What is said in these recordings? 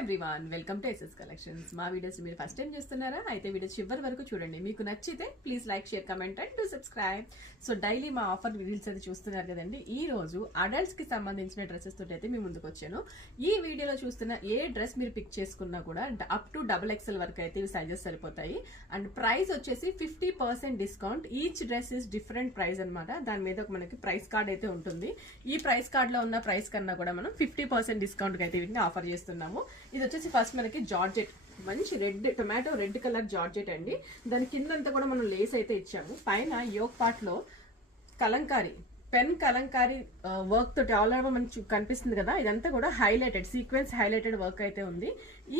Everyone, welcome to SS collections. మా videos మీరు first time చూస్తున్నారా? అయితే వీడియోస్ చివరి వరకు చూడండి. మీకు నచ్చితే please like, share, comment and do subscribe. So daily మా ఆఫర్ రీల్స్ అయితే చూస్తున్నారు కదండి. ఈ రోజు అడల్ట్స్ కి సంబంధించిన డ్రెస్సెస్ తోటి అయితే మీ ముందుకు వచ్చాను. ఈ వీడియోలో చూస్తున్న ఏ డ్రెస్ మీరు పిక్ చేసుకున్నా కూడా అప్ టు XXL వరకు అయితే ఇవి సైజెస్ సరిపోతాయి. అండ్ ప్రైస్ వచ్చేసి 50% discount. Each dress is different price అనమాట. దాని మీద మనకి ప్రైస్ కార్డ్ అయితే ఉంటుంది. ఈ ప్రైస్ కార్డ్ లో ఉన్న ప్రైస్ కన్నా కూడా మనం 50% డిస్కౌంట్ అయితే వీటిని ఆఫర్ చేస్తున్నాము. ఇది వచ్చేసి ఫస్ట్ మనకి జార్జెట్, మంచి red tomato red colour georgette అండి. దాని కిందంతా కూడా మనం లేస్ అయితే ఇచ్చాము. పైన యోక్ పార్ట్ లో కలంకారీ పెన్ కలంకారీ వర్క్ తోటి ఆల్ ఓవర్ మనకి కనిపిస్తుంది కదా. ఇదంతా కూడా హైలైటెడ్ సీక్వెన్స్ హైలైటెడ్ వర్క్ అయితే ఉంది.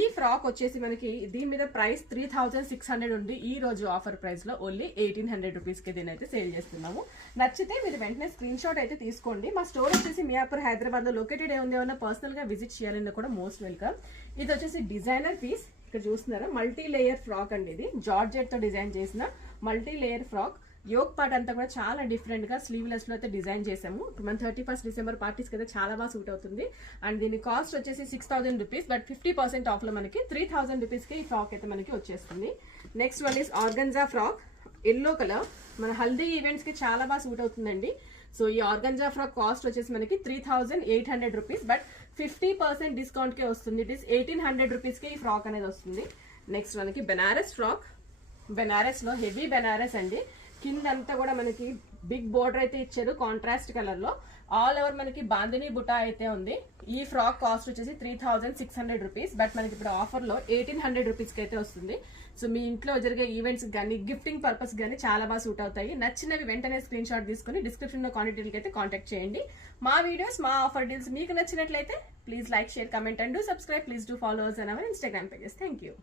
ఈ ఫ్రాక్ వచ్చేసి మనకి దీని మీద ప్రైస్ 3600 ఉంది. ఈ రోజు ఆఫర్ ప్రైస్ లో ఓన్లీ 1800 రూపీస్ కి దీని అయితే సేల్ చేస్తున్నాము. నచ్చితే మీరు వెంటనే స్క్రీన్ షాట్ అయితే తీసుకోండి. మా స్టోర్ వచ్చేసి మియాపూర్ హైదరాబాద్ లో లొకేటెడ్ ఉంది. ఏమన్నా పర్సనల్ గా విజిట్ చేయాలన్నా కూడా మోస్ట్ వెల్కమ్. ఇది వచ్చేసి డిజైనర్ పీస్. ఇక్కడ చూస్తున్నారా, మల్టీ లేయర్ ఫ్రాక్ అండి. ఇది జార్జెట్ తో డిజైన్ చేసిన multi layer frock. Yoke part అంతా కూడా చాలా డిఫరెంట్ గా స్లీవ్లెస్ లో అయితే డిజైన్ చేసాము. మన 31 డిసెంబర్ పార్టీస్ కదా చాలా బాగా సూట్ అవుతుంది. అండ్ దీని కాస్ట్ వచ్చేసి 6000 రూపీస్. బట్ 50% ఆఫ్ లో మనకి 3000 రూపీస్ కి ఈ ఫ్రాక్ అయితే మనకి వచ్చేస్తుంది. Next one is organza frock, yellow colour. మన హల్దీ ఈవెంట్స్ కి చాలా బాగా సూట్ అవుతుందండి. సో ఈ ఆర్గన్జా ఫ్రాక్ కాస్ట్ వచ్చేసి మనకి 3800 రూపీస్. బట్ 50% డిస్కౌంట్ కే వస్తుంది. ఇట్ ఈస్ 1800 రూపీస్ కి ఈ ఫ్రాక్ అనేది వస్తుంది. నెక్స్ట్ మనకి బెనారస్ ఫ్రాక్. బెనారస్ లో హెవీ బెనారస్ అండి. కిందంతా కూడా మనకి బిగ్ బోర్డర్ అయితే ఇచ్చారు కాంట్రాస్ట్ కలర్ లో. ఆల్ ఓవర్ మనకి బాందిని బుటా అయితే ఉంది. ఈ ఫ్రాక్ కాస్ట్ వచ్చేసి 3600 రూపీస్. బట్ మనకి ఇప్పుడు ఆఫర్ లో 1800 రూపీస్ కి అయితే వస్తుంది. సో మీ ఇంట్లో జరిగే ఈవెంట్స్ కానీ గిఫ్టింగ్ పర్పస్ కానీ చాలా బాగా సూట్ అవుతాయి. నచ్చినవి వెంటనే స్క్రీన్ షాట్ తీసుకుని డిస్క్రిప్షన్ లో కాంటాక్ట్ డీటెయిల్కి అయితే కాంటాక్ట్ చేయండి. మా వీడియోస్, మా ఆఫర్ డీల్స్ మీకు నచ్చినట్లయితే please like, share, comment and do subscribe. Please do follow us on our Instagram pages. Thank you.